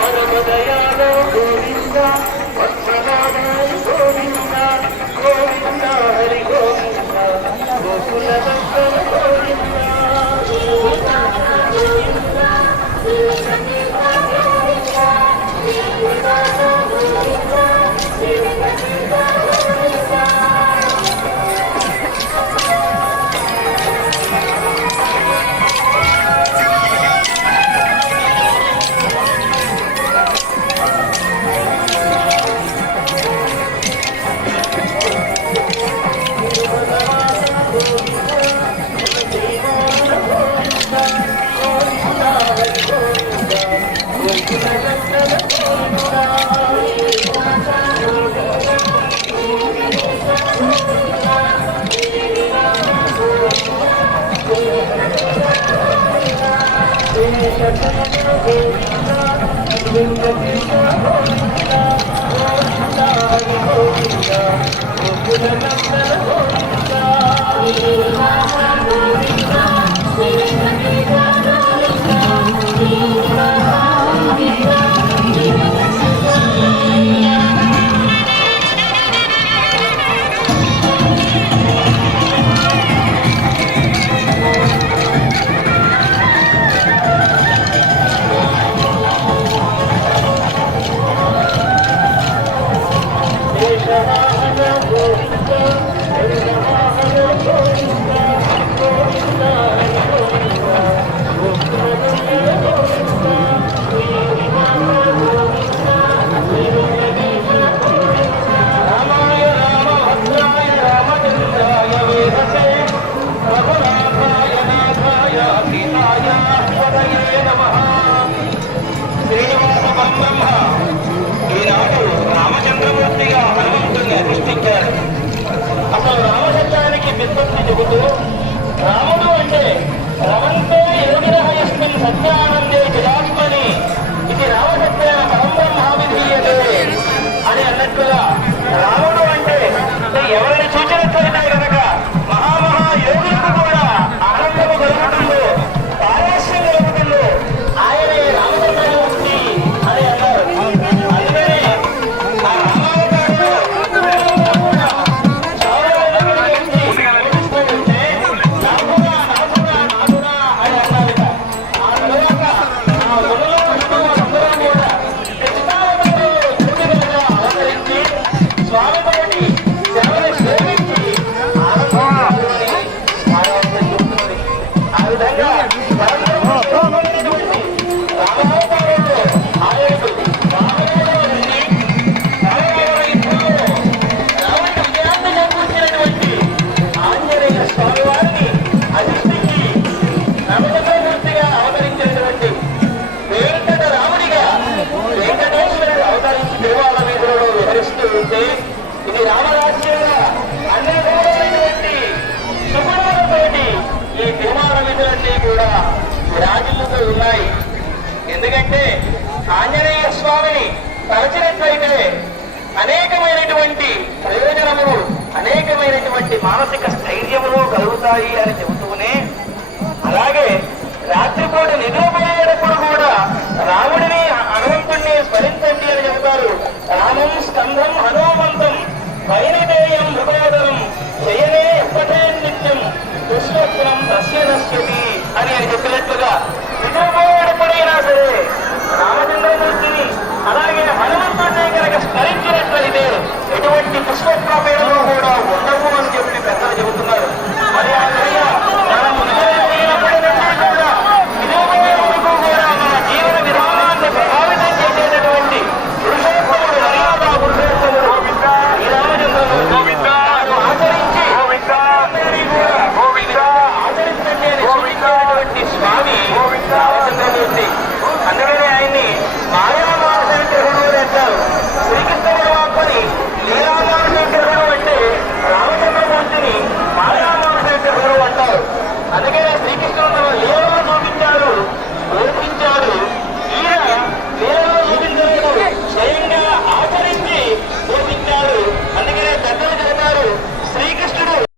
పరమదయా రామచంద్రమూర్తిగా హనుమంతుని అధిష్ఠించారు అసలు రామచంద్రానికి విద్వత్తి చెబుతూ నవచంద్రమూర్తిగా అవతరించినటువంటి వెంకట రాముడిగా వెంకటేశ్వరుడు అవతరించి తిరువాల వీధులలో విహరిస్తూ ఉంటే ఇది రామరాజ్యంగా అన్ని సుగుణాలతోటి ఈ తిరుమల కూడా విరాజిల్లుతూ ఉన్నాయి. ఎందుకంటే ఆంజనేయ స్వామిని తలచినట్లయితే అనేకమైనటువంటి ప్రయోజనములు అనేకమైనటువంటి మానసిక స్థైర్యములు కలుగుతాయి అని చెబుతూనే అలాగే రాత్రిపూట నిద్రపోయేటప్పుడు కూడా రాముడిని హనుమంతుడిని స్మరించండి అని చెబుతారు. రామం